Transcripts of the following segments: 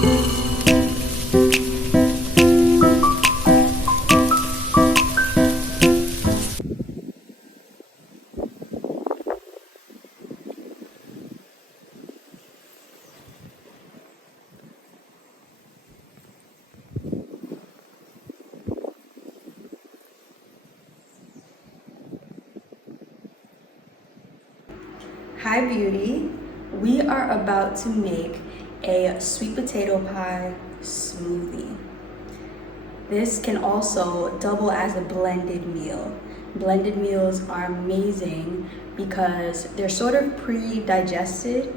Hi beauty, we are about to make a sweet potato pie smoothie. This can also double as a blended meal. Blended meals are amazing because they're sort of pre-digested,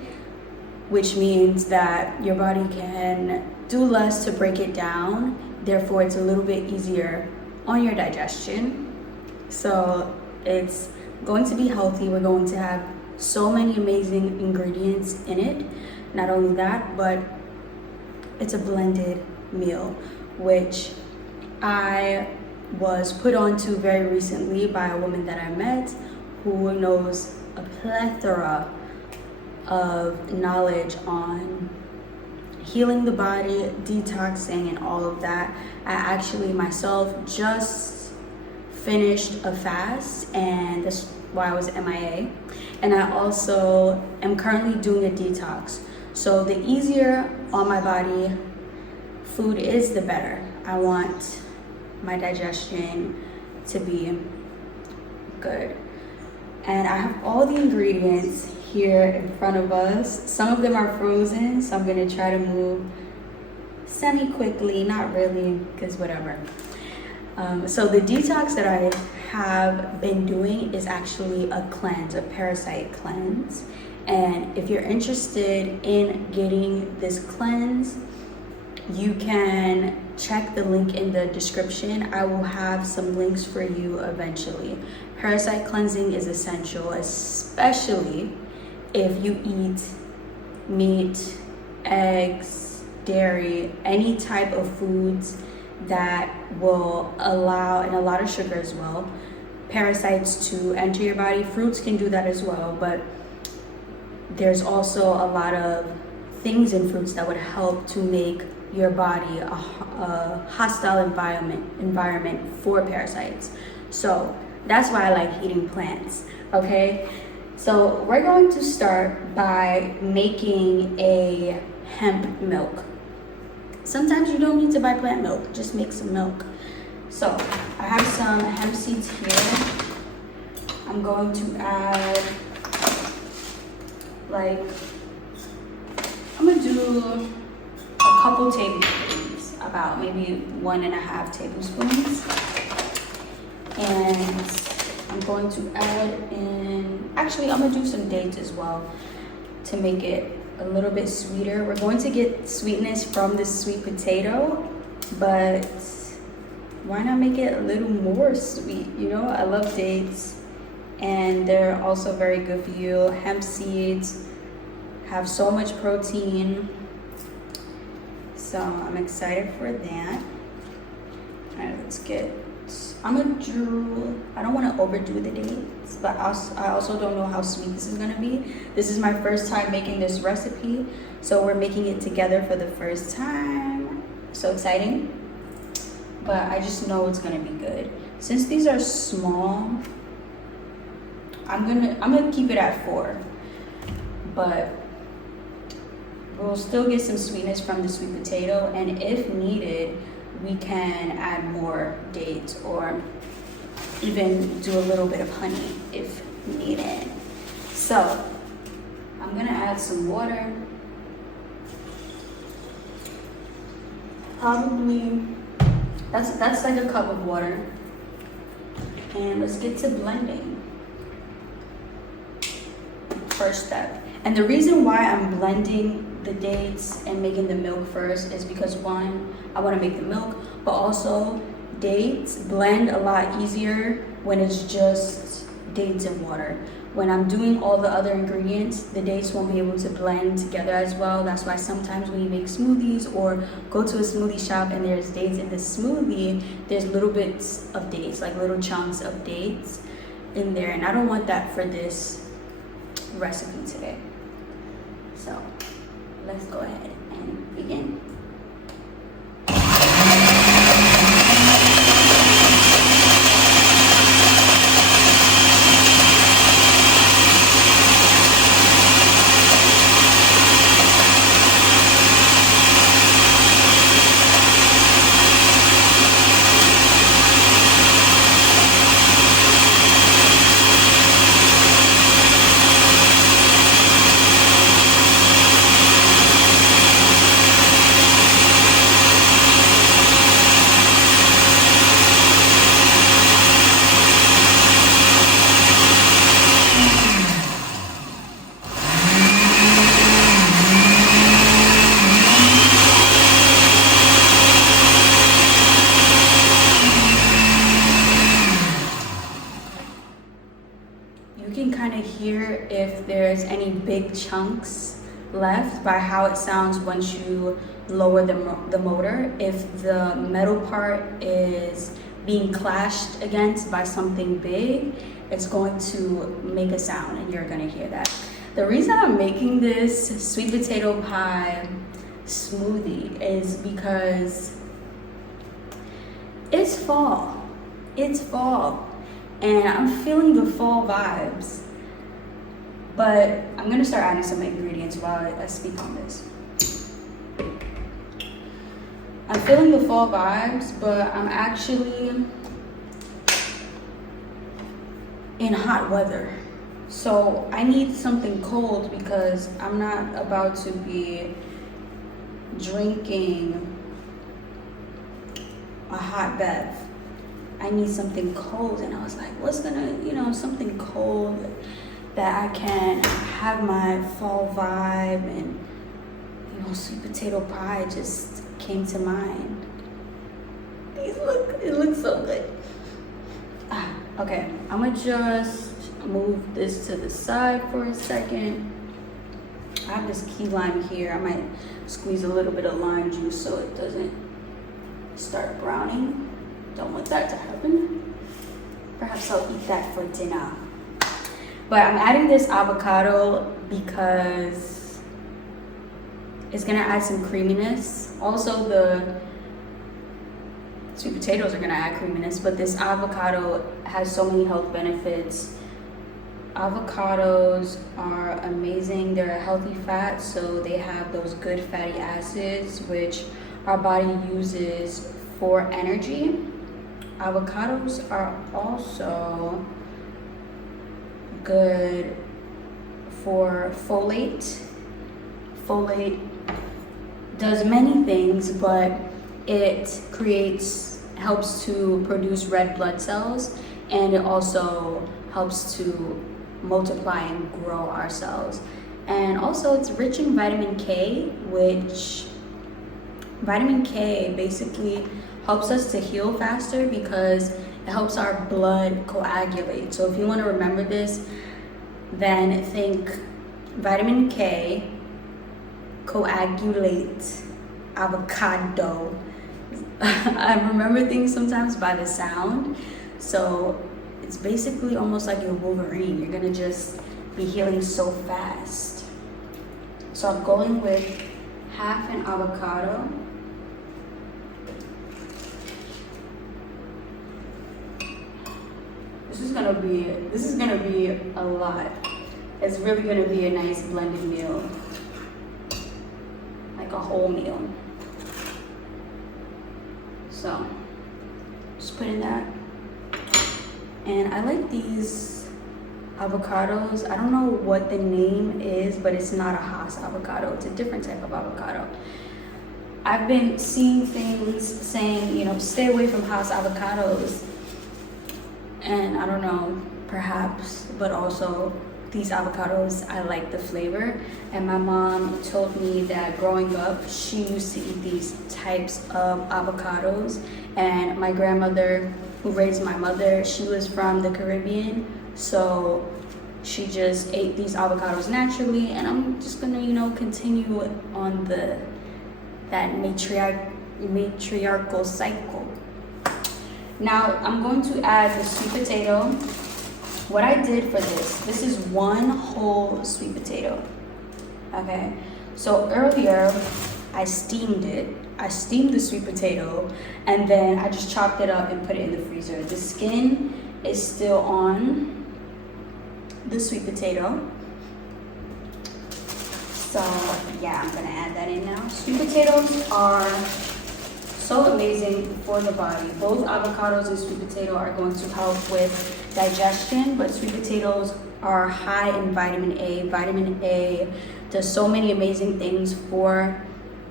which means that your body can do less to break it down. Therefore, it's a little bit easier on your digestion. So it's going to be healthy. We're going to have so many amazing ingredients in it. Not only that, but it's a blended meal, which I was put onto very recently by a woman that I met who knows a plethora of knowledge on healing the body, detoxing, and all of that. I actually myself just finished a fast, and that's why I was MIA. And I also am currently doing a detox. So the easier on my body food is, the better. I want my digestion to be good. And I have all the ingredients here in front of us. Some of them are frozen, so I'm gonna try to move semi-quickly, not really, because whatever. So the detox that I have been doing is actually a cleanse, a parasite cleanse. And if you're interested in getting this cleanse, you can check the link in the description. I will have some links for you eventually. Parasite cleansing is essential, especially if you eat meat, eggs, dairy, any type of foods that will allow, and a lot of sugar as well, parasites to enter your body. Fruits can do that as well, but there's also a lot of things in fruits that would help to make your body a hostile environment for parasites. So that's why I like eating plants, okay? So we're going to start by making a hemp milk. Sometimes you don't need to buy plant milk, just make some milk. So I have some hemp seeds here. I'm going to add, I'm gonna do a couple tablespoons, about maybe 1.5 tablespoons. And I'm going to add in, actually I'm gonna do some dates as well to make it a little bit sweeter. We're going to get sweetness from the sweet potato, but why not make it a little more sweet? You know, I love dates and they're also very good for you. Hemp seeds have so much protein, so I'm excited for that. All right, let's get, I don't want to overdo the dates, but I also don't know how sweet this is gonna be. This is my first time making this recipe, so we're making it together for the first time. So exciting, but I just know it's gonna be good. Since these are small, I'm gonna keep it at 4, but we'll still get some sweetness from the sweet potato, and if needed, we can add more dates or even do a little bit of honey if needed. So I'm gonna add some water. Probably, that's like a cup of water. And let's get to blending. First step. And the reason why I'm blending the dates and making the milk first is because, one, I want to make the milk, but also dates blend a lot easier when it's just dates and water. When I'm doing all the other ingredients, the dates won't be able to blend together as well. That's why sometimes when you make smoothies or go to a smoothie shop and there's dates in the smoothie, there's little bits of dates, like little chunks of dates in there, and I don't want that for this recipe today. So let's go ahead and begin. hear if there's any big chunks left by how it sounds once you lower the motor. If the metal part is being clashed against by something big, it's going to make a sound and you're gonna hear that. The reason I'm making this sweet potato pie smoothie is because it's fall. It's fall. And I'm feeling the fall vibes. But I'm gonna start adding some ingredients while I speak on this. I'm feeling the fall vibes, but I'm actually in hot weather. So I need something cold because I'm not about to be drinking a hot bev. I need something cold, and I was like, what's gonna, something cold that I can have my fall vibe, and sweet potato pie just came to mind. It looks so good. Okay, I'm gonna just move this to the side for a second. I have this key lime here. I might squeeze a little bit of lime juice so it doesn't start browning. Don't want that to happen. Perhaps I'll eat that for dinner. But I'm adding this avocado because it's gonna add some creaminess. Also, the sweet potatoes are gonna add creaminess, but this avocado has so many health benefits. Avocados are amazing. They're a healthy fat, so they have those good fatty acids, which our body uses for energy. Avocados are also good for folate. Folate does many things, but it helps to produce red blood cells, and it also helps to multiply and grow our cells. And also it's rich in vitamin K, which vitamin K basically helps us to heal faster because it helps our blood coagulate. So if you want to remember this, then think vitamin K, coagulate, avocado. I remember things sometimes by the sound. So it's basically almost like you're Wolverine. You're gonna just be healing so fast. So I'm going with half an avocado. This is gonna be a lot. It's really gonna be a nice blended meal, like a whole meal. So just put in that. And I like these avocados. I don't know what the name is, but it's not a Hass avocado. It's a different type of avocado. I've been seeing things saying, stay away from Hass avocados. And I don't know, perhaps, but also these avocados, I like the flavor. And my mom told me that growing up, she used to eat these types of avocados. And my grandmother, who raised my mother, she was from the Caribbean, so she just ate these avocados naturally. And I'm just gonna, continue on that matriarchal cycle. Now I'm going to add the sweet potato. What I did for this is one whole sweet potato. Okay, so earlier I steamed it. I steamed the sweet potato, and then I just chopped it up and put it in the freezer. The skin is still on the sweet potato. So yeah, I'm gonna add that in now. Sweet potatoes are so amazing for the body. Both avocados and sweet potato are going to help with digestion, but sweet potatoes are high in vitamin A. Vitamin A does so many amazing things for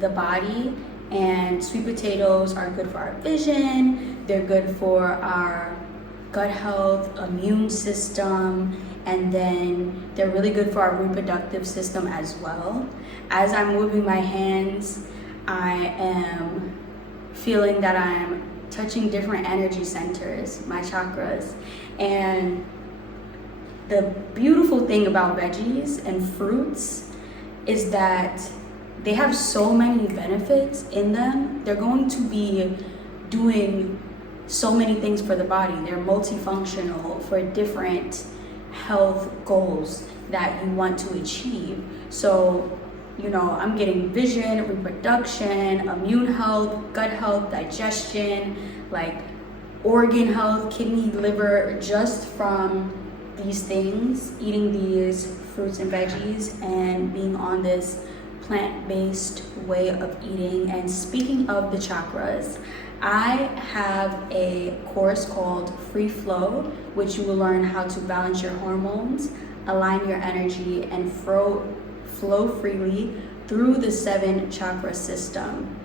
the body. And sweet potatoes are good for our vision, they're good for our gut health, immune system, and then they're really good for our reproductive system as well. As I'm moving my hands, I am feeling that I'm touching different energy centers, my chakras, and The beautiful thing about veggies and fruits is that they have so many benefits in them. They're going to be doing so many things for the body. They're multifunctional for different health goals that you want to achieve. So, you know, I'm getting vision, reproduction, immune health, gut health, digestion, like organ health, kidney, liver, just from these things, eating these fruits and veggies and being on this plant-based way of eating. And speaking of the chakras, I have a course called Free Flow, which you will learn how to balance your hormones, align your energy, and flow freely through the 7 chakra system.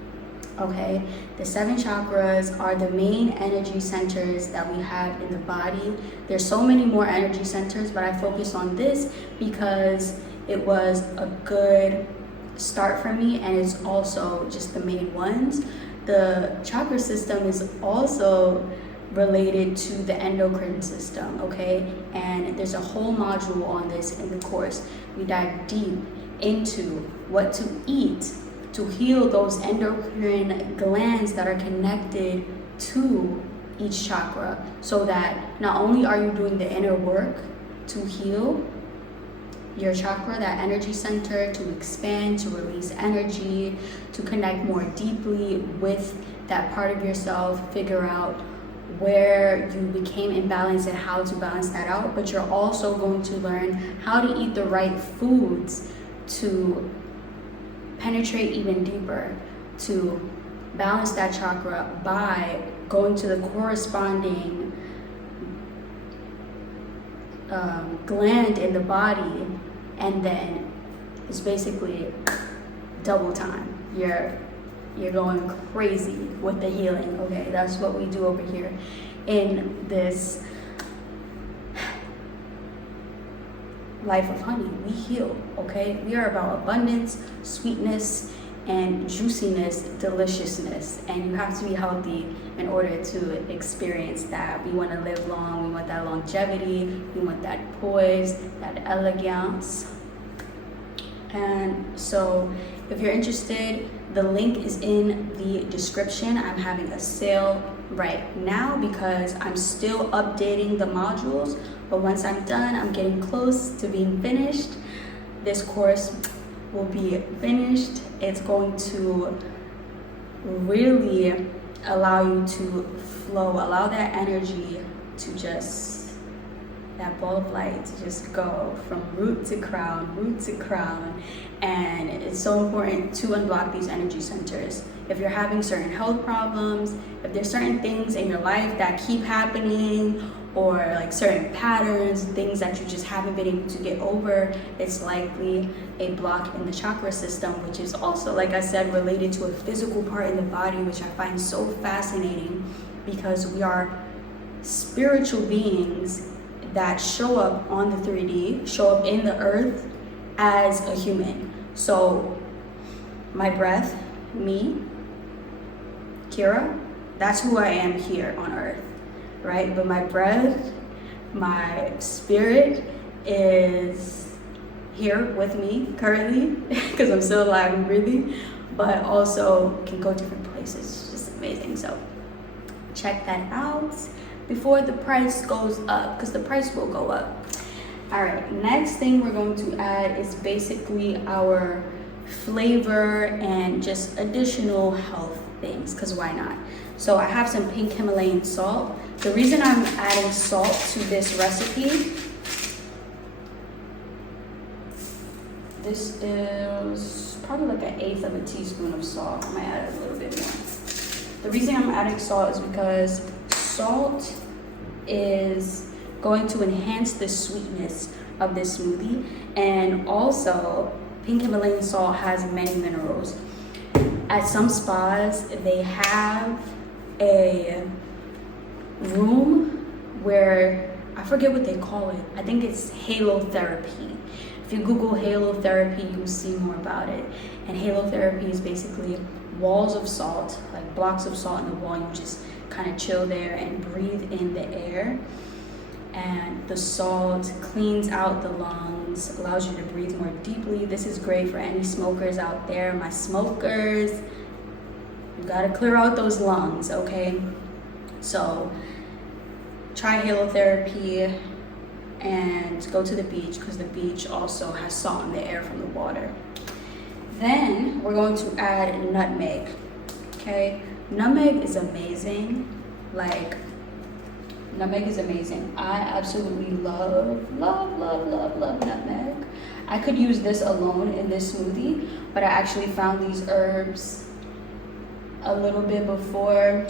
Okay, the 7 chakras are the main energy centers that we have in the body. There's so many more energy centers, but I focus on this because it was a good start for me, and it's also just the main ones. The chakra system is also related to the endocrine system, okay? And there's a whole module on this in the course. We dive deep into what to eat to heal those endocrine glands that are connected to each chakra, so that not only are you doing the inner work to heal your chakra, that energy center, to expand, to release energy, to connect more deeply with that part of yourself, figure out where you became imbalanced and how to balance that out, but you're also going to learn how to eat the right foods to penetrate even deeper, to balance that chakra by going to the corresponding gland in the body, and then it's basically double time. You're going crazy with the healing, okay? That's what we do over here in this life of honey. We heal, okay? We are about abundance, sweetness, and juiciness, deliciousness, and you have to be healthy in order to experience that. We want to live long, we want that longevity, we want that poise, that elegance. And so if you're interested, the link is in the description. I'm having a sale right now because I'm still updating the modules, but once I'm done, I'm getting close to being finished. This course will be finished. It's going to really allow you to flow, allow that energy to just, that ball of light to just go from root to crown. And it's so important to unblock these energy centers. If you're having certain health problems, if there's certain things in your life that keep happening, or like certain patterns, things that you just haven't been able to get over, it's likely a block in the chakra system, which is also, like I said, related to a physical part in the body, which I find so fascinating because we are spiritual beings that show up on the 3D, show up in the earth as a human. So my breath, me, Kira, that's who I am here on earth, right? But my breath, my spirit is here with me currently because I'm still alive and breathing, but also can go different places. It's just amazing. So check that out before the price goes up, because the price will go up. All right, next thing we're going to add is basically our flavor and just additional health things, because why not? So I have some pink Himalayan salt. The reason I'm adding salt to this recipe, this is probably like 1/8 of a teaspoon of salt. I might add a little bit more. The reason I'm adding salt is because salt is going to enhance the sweetness of this smoothie, and also pink Himalayan salt has many minerals. At some spas, they have a room where, I forget what they call it. I think it's halotherapy. If you Google halotherapy, you'll see more about it. And halotherapy is basically walls of salt, like blocks of salt in the wall. You just kind of chill there and breathe in the air. and the salt cleans out the lungs, allows you to breathe more deeply. This is great for any smokers out there. My smokers, you gotta clear out those lungs, okay? So try halotherapy and go to the beach, because the beach also has salt in the air from the water. Then we're going to add nutmeg, okay? Nutmeg is amazing. Like, nutmeg is amazing. I absolutely love nutmeg. I could use this alone in this smoothie, but I actually found these herbs a little bit before,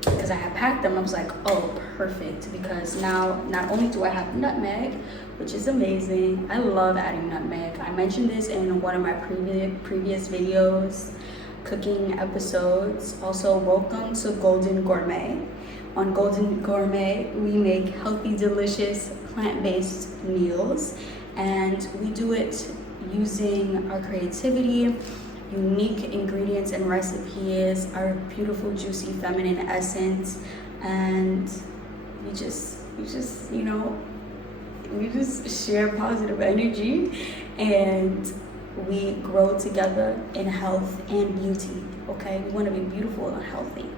because I had packed them. I was like, oh, perfect, because now not only do I have nutmeg, which is amazing. I love adding nutmeg. I mentioned this in one of my previous videos, cooking episodes. Also, welcome to Golden Gourmet. On Golden Gourmet, we make healthy, delicious, plant-based meals, and we do it using our creativity, unique ingredients and recipes, our beautiful, juicy, feminine essence, and we just share positive energy, and we grow together in health and beauty, okay? We want to be beautiful and healthy.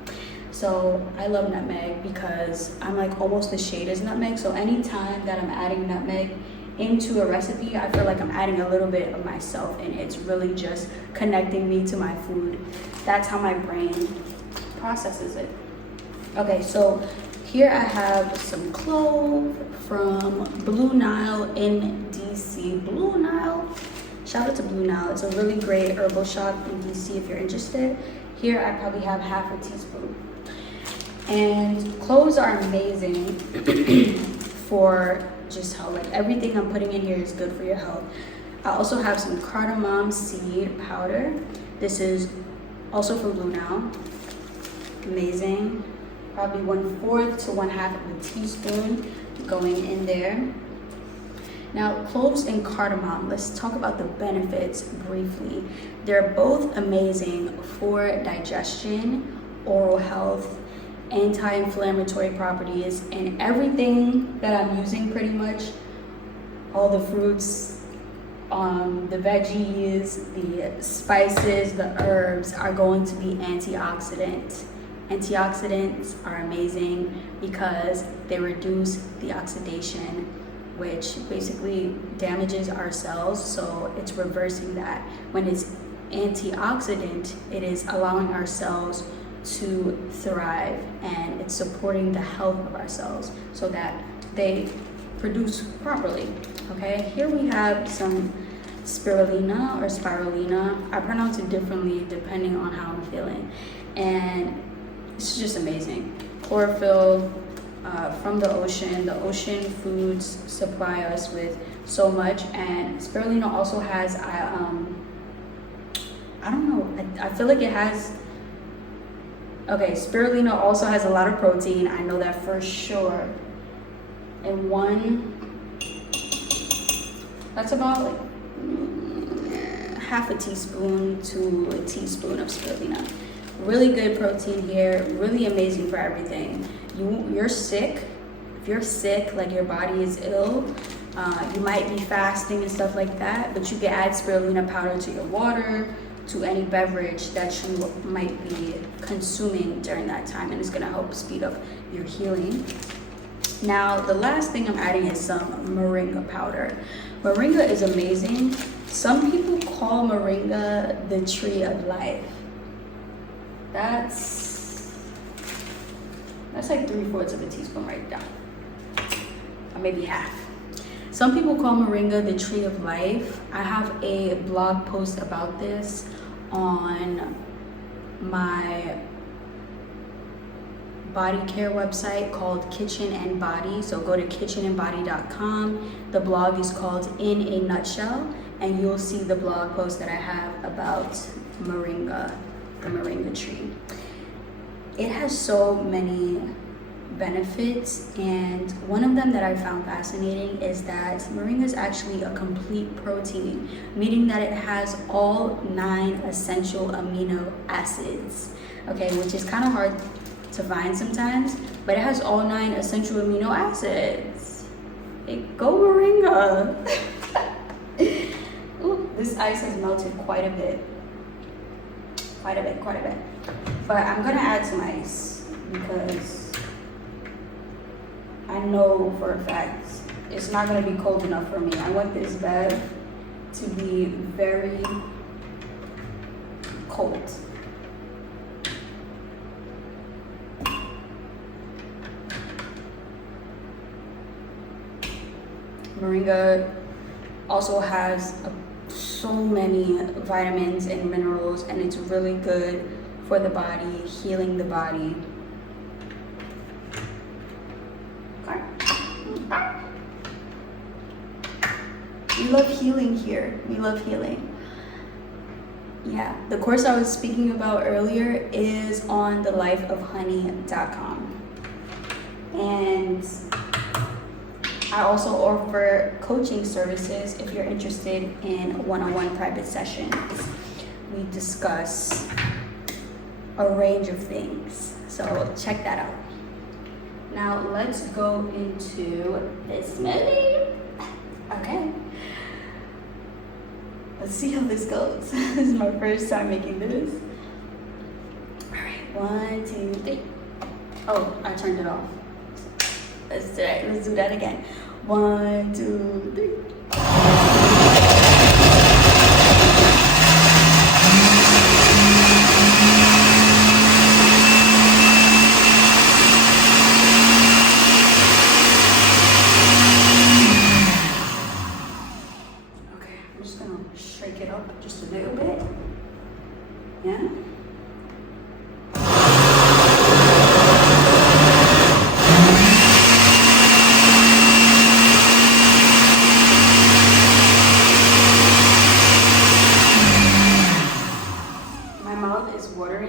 So I love nutmeg because I'm like almost the shade as nutmeg. So anytime that I'm adding nutmeg into a recipe, I feel like I'm adding a little bit of myself, and it's really just connecting me to my food. That's how my brain processes it. Okay, so here I have some clove from Blue Nile in DC. Blue Nile, shout out to Blue Nile. It's a really great herbal shop in DC if you're interested. Here I probably have half a teaspoon. And cloves are amazing for just health. Like, everything I'm putting in here is good for your health. I also have some cardamom seed powder. This is also from Blue Nile. Amazing. Probably 1/4 to 1/2 of a teaspoon going in there. Now, cloves and cardamom, let's talk about the benefits briefly. They're both amazing for digestion, oral health, anti-inflammatory properties, and everything that I'm using, pretty much all the fruits, the veggies, the spices, the herbs are going to be antioxidant. Antioxidants are amazing because they reduce the oxidation, which basically damages our cells. So it's reversing that. When it's antioxidant, it is allowing our cells to thrive, and it's supporting the health of our cells so that they produce properly. Okay, here we have some spirulina or spirulina. I pronounce it differently depending on how I'm feeling, and it's just amazing. Chlorophyll from the ocean. The ocean foods supply us with so much, and spirulina also has I don't know, I feel like it has, okay, spirulina also has a lot of protein. I know that for sure. And that's about like half a teaspoon to a teaspoon of spirulina. Really good protein here, really amazing for everything. You're sick. If you're sick, like your body is ill, you might be fasting and stuff like that, but you can add spirulina powder to your water, to any beverage that you might be consuming during that time, and it's gonna help speed up your healing. Now, the last thing I'm adding is some moringa powder. Moringa is amazing. Some people call moringa the tree of life. That's like 3/4 of a teaspoon right there, or maybe half. Some people call moringa the tree of life. I have a blog post about this on my body care website called Kitchen and Body. So go to kitchenandbody.com. The blog is called In a Nutshell, and you'll see the blog post that I have about moringa, the moringa tree. It has so many benefits, and one of them that I found fascinating is that moringa is actually a complete protein, meaning that it has all 9 essential amino acids, okay, which is kind of hard to find sometimes, but it has all 9 essential amino acids. Go moringa. Ooh, this ice has melted quite a bit. Quite a bit. But I'm gonna add some ice because I know for a fact it's not gonna be cold enough for me. I want this bev to be very cold. Moringa also has so many vitamins and minerals, and it's really good for the body, healing the body. We love healing here. We love healing. Yeah, the course I was speaking about earlier is on thelifeofhoney.com. And I also offer coaching services if you're interested in one-on-one private sessions. We discuss a range of things. So check that out. Now let's go into this smoothie. Okay. Let's see how this goes. This is my first time making this. All right, 1, 2, 3. Oh, I turned it off. Let's do it. Let's do that again. 1, 2, 3. Okay, I'm just gonna shake it up just a little bit. Yeah.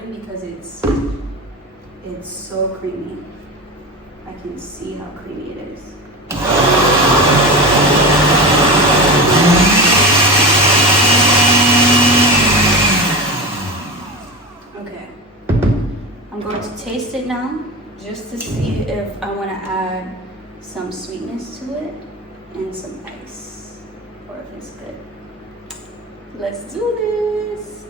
Because it's so creamy. I can see how creamy it is. Okay, I'm going to taste it now just to see if I want to add some sweetness to it and some ice, or if it's good. Let's do this.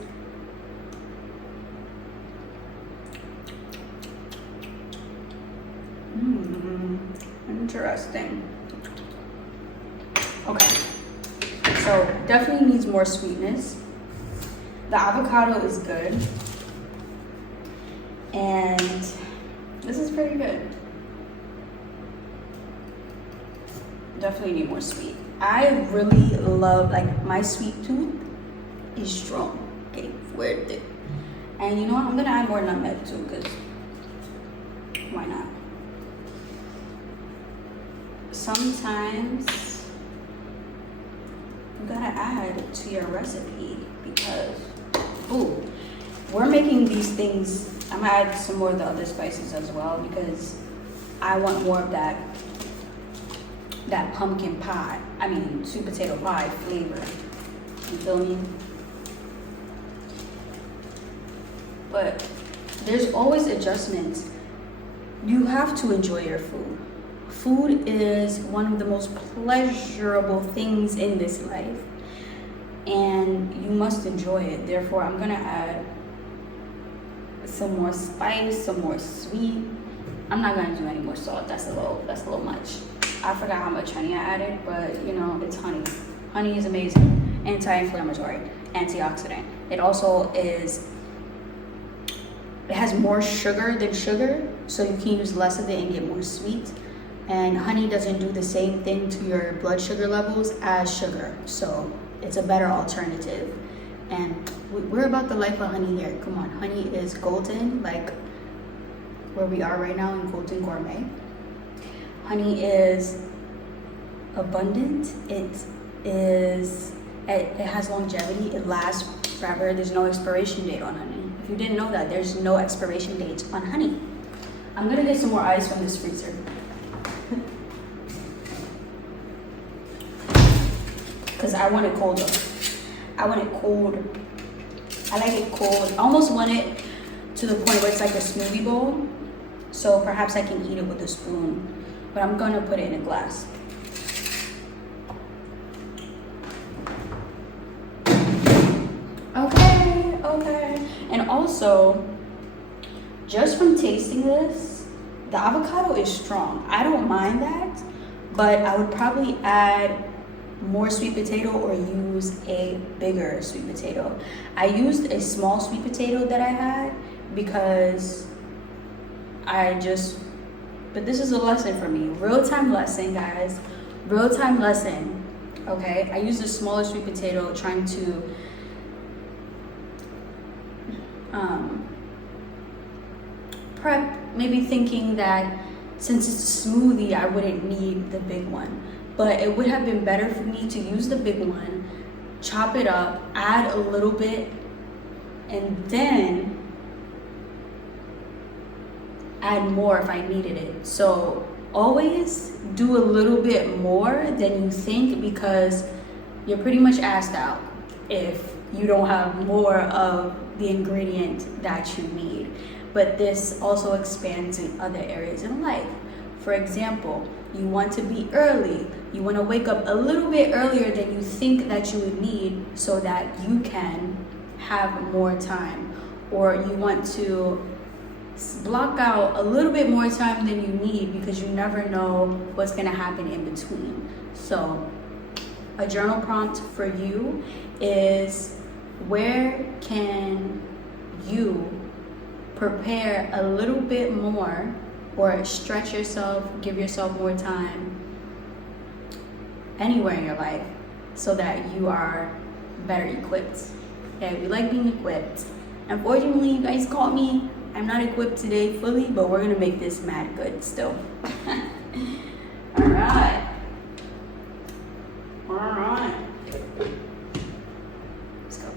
Interesting. Okay, so definitely needs more sweetness. The avocado is good, and this is pretty good. Definitely need more sweet. I really love, like, my sweet tooth is strong. Okay, worth it. And you know what? I'm gonna add more nutmeg too, because why not? Sometimes you gotta add to your recipe because, ooh, we're making these things. I'm gonna add some more of the other spices as well because I want more of that pumpkin pie, sweet potato pie flavor. You feel me? But there's always adjustments. You have to enjoy your food. Food is one of the most pleasurable things in this life, and you must enjoy it. Therefore, I'm gonna add some more spice, some more sweet. I'm not gonna do any more salt. That's a little much. I forgot how much honey I added, but you know, it's honey. Honey is amazing, anti-inflammatory, antioxidant. It also is. It has more sugar than sugar, so you can use less of it and get more sweet. And honey doesn't do the same thing to your blood sugar levels as sugar, so it's a better alternative. And we're about the life of honey here. Come on, honey is golden, like where we are right now in Golden Gourmet. Honey is abundant. It has longevity. It lasts forever. There's no expiration date on honey. If you didn't know that, there's no expiration date on honey. I'm gonna get some more ice from this freezer. Because I want it colder. I want it cold. I like it cold. I almost want it to the point where it's like a smoothie bowl. so perhaps I can eat it with a spoon, but I'm gonna put it in a glass. Okay. And also, just from tasting this, the avocado is strong. I don't mind that, but I would probably add more sweet potato or use a bigger sweet potato. I used a small sweet potato that I had because but this is a lesson for me. Real-time lesson, guys. Real-time lesson. Okay, I used a smaller sweet potato trying to prep, maybe thinking that since it's a smoothie, I wouldn't need the big one. But it would have been better for me to use the big one, chop it up, add a little bit, and then add more if I needed it. So always do a little bit more than you think, because you're pretty much asked out if you don't have more of the ingredient that you need. But this also expands in other areas in life. For example, you want to be early. You want to wake up a little bit earlier than you think that you would need so that you can have more time. Or you want to block out a little bit more time than you need because you never know what's going to happen in between. So a journal prompt for you is, where can you prepare a little bit more or stretch yourself, give yourself more time anywhere in your life so that you are better equipped? Okay, we like being equipped. Unfortunately, you guys caught me. I'm not equipped today fully, but we're gonna make this mad good still. All right. Let's go.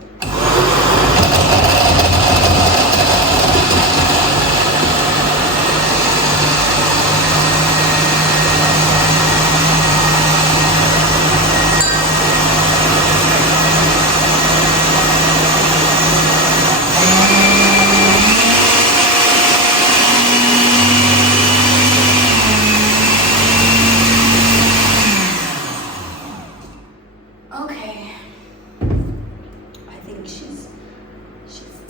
Okay, I think she's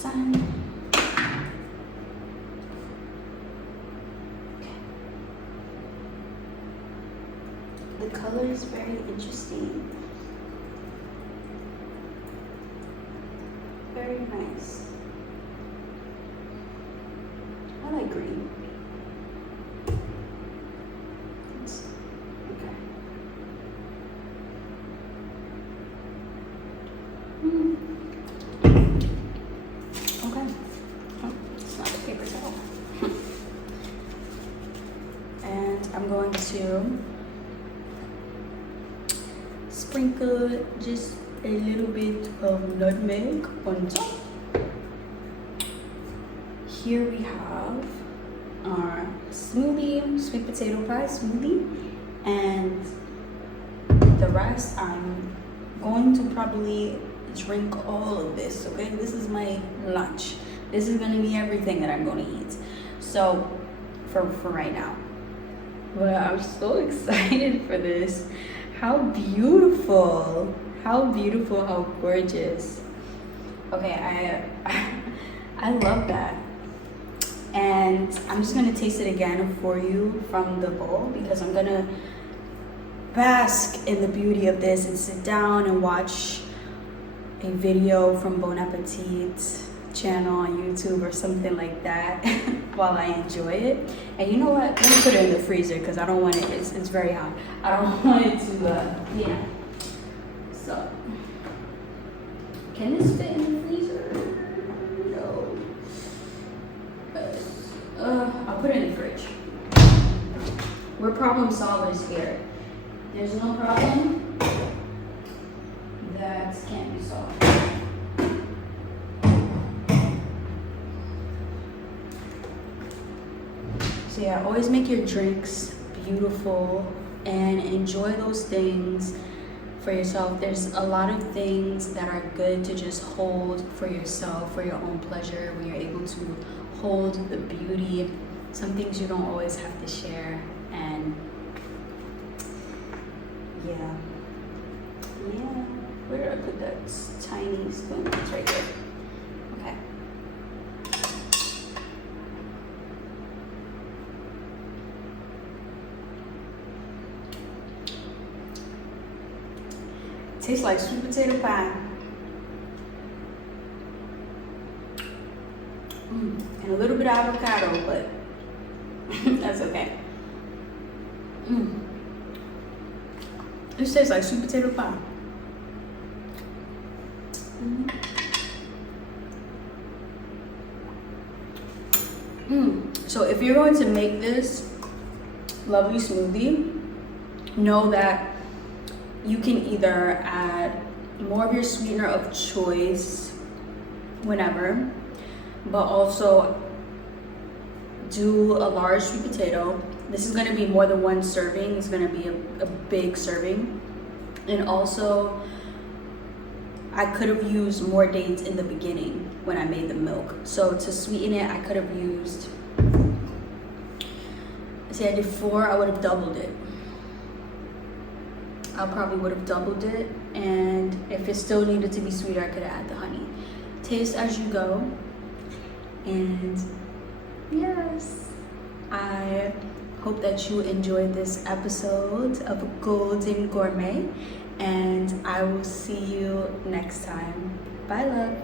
done. Okay. The color is very interesting. Very nice. I like green. Okay. Okay. Oh, it's not the paper towel. And I'm going to sprinkle just a little bit of nutmeg on top. Here we have our smoothie, sweet potato pie smoothie, and the rest I'm going to probably drink all of this. Okay, this is my lunch. This is gonna be everything that I'm gonna eat. So for right now, but I'm so excited for this. How beautiful, how beautiful, how gorgeous. Okay, I love that. And I'm just gonna taste it again for you from the bowl, because I'm gonna bask in the beauty of this and sit down and watch a video from Bon Appetit's channel on YouTube or something like that while I enjoy it. And you know what? Let me put it in the freezer because I don't want it. It's very hot. I don't want it to, yeah. So, can this fit in the freezer? No. I'll put it in the fridge. We're problem solvers here. There's no problem that can't be solved. So yeah, always make your drinks beautiful and enjoy those things for yourself. There's a lot of things that are good to just hold for yourself, for your own pleasure, when you're able to hold the beauty some things you don't always have to share. And yeah. Where did I put that tiny spoon? It's right here. Okay. Tastes like sweet potato pie. And a little bit of avocado, but that's okay. This tastes like sweet potato pie. So if you're going to make this lovely smoothie, know that you can either add more of your sweetener of choice whenever, but also do a large sweet potato. This is going to be more than one serving. It's going to be a big serving. And also, I could have used more dates in the beginning when I made the milk. So to sweeten it, I could have used, see, I did 4, I would have doubled it. I probably would have doubled it. And if it still needed to be sweeter, I could have added the honey. Taste as you go. And yes, I hope that you enjoyed this episode of Golden Gourmet, and I will see you next time. Bye, love.